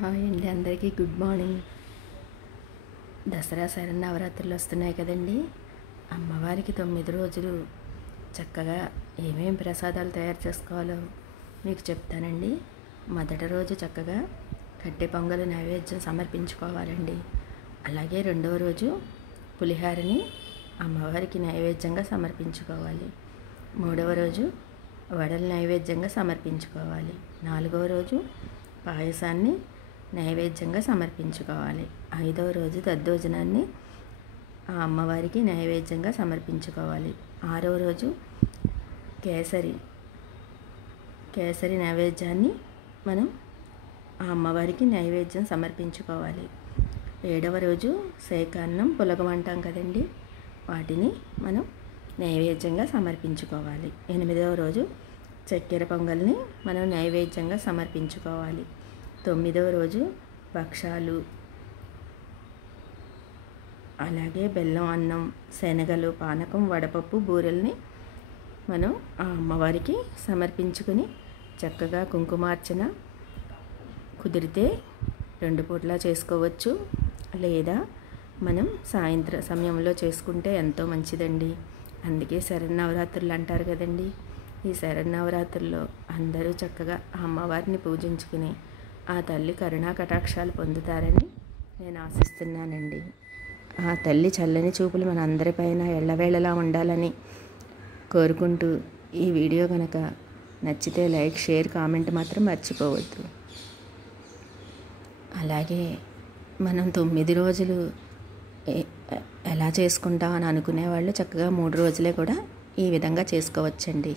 Hi అండి, అందరికీ good morning. Dasara శరన్నవరాత్రులు వస్తున్నాయి కదండి. అమ్మవారికి 9 రోజులు చక్కగా ఏమేం ప్రసాదాలు తయారు చేసుకోవాలో మీకు చెప్తానండి. మొదటి రోజు చక్కగా కట్టె పొంగల్ నైవేద్యం సమర్పించుకోవాలండి. అలాగే రెండవ రోజు పులిహారని అమ్మవారికి నైవేద్యంగా సమర్పించుకోవాలి. మూడవ రోజు వడల నైవేద్యంగా సమర్పించుకోవాలి. నాలుగవ రోజు పాయసాన్ని నైవేద్యంగా సమర్పించుకోవాలి. ఐదవ రోజు దద్దోజనాన్ని ఆ అమ్మవారికి నైవేద్యంగా సమర్పించుకోవాలి. ఆరవ రోజు కేసరి నైవేద్యాన్ని మనం ఆ అమ్మవారికి నైవేద్యం సమర్పించుకోవాలి. ఏడవ రోజు సేకాన్నం పులగం అంటాం కదండి, వాటిని మనం నైవేద్యంగా సమర్పించుకోవాలి. ఎనిమిదవ రోజు చక్కెర పొంగల్ని మనం నైవేద్యంగా సమర్పించుకోవాలి. 9వ రోజు భక్షాలు, అలాగే బెల్లం అన్నం, శనగలు, పానకం, వడపప్పు, బూరెల్ని మనం ఆ అమ్మవారికి సమర్పించుకుని చక్కగా కుంకుమార్చన కుదిరితే 2 పూట్లా చేసుకోవచ్చు, లేదా మనం సాయంత్రం సమయంలో చేసుకుంటే ఎంతో మంచిదండి. అందుకే శరన్నవరాత్రులు అంటారు కదండి. ఈ శరన్నవరాత్రుల్లో అందరూ చక్కగా ఆ అమ్మవారిని పూజించుకుని ఆ తల్లి కరుణా కటాక్షాలు పొందుతారని నేను ఆశిస్తున్నానండి. ఆ తల్లి చల్లని చూపులు మన అందరిపైన ఎల్లవేళలా ఉండాలని కోరుకుంటూ, ఈ వీడియో కనుక నచ్చితే లైక్, షేర్, కామెంట్ మాత్రం మర్చిపోవద్దు. అలాగే మనం 9 రోజులు ఎలా చేసుకుంటాం అని అనుకునేవాళ్ళు చక్కగా 3 రోజులే కూడా ఈ విధంగా చేసుకోవచ్చండి.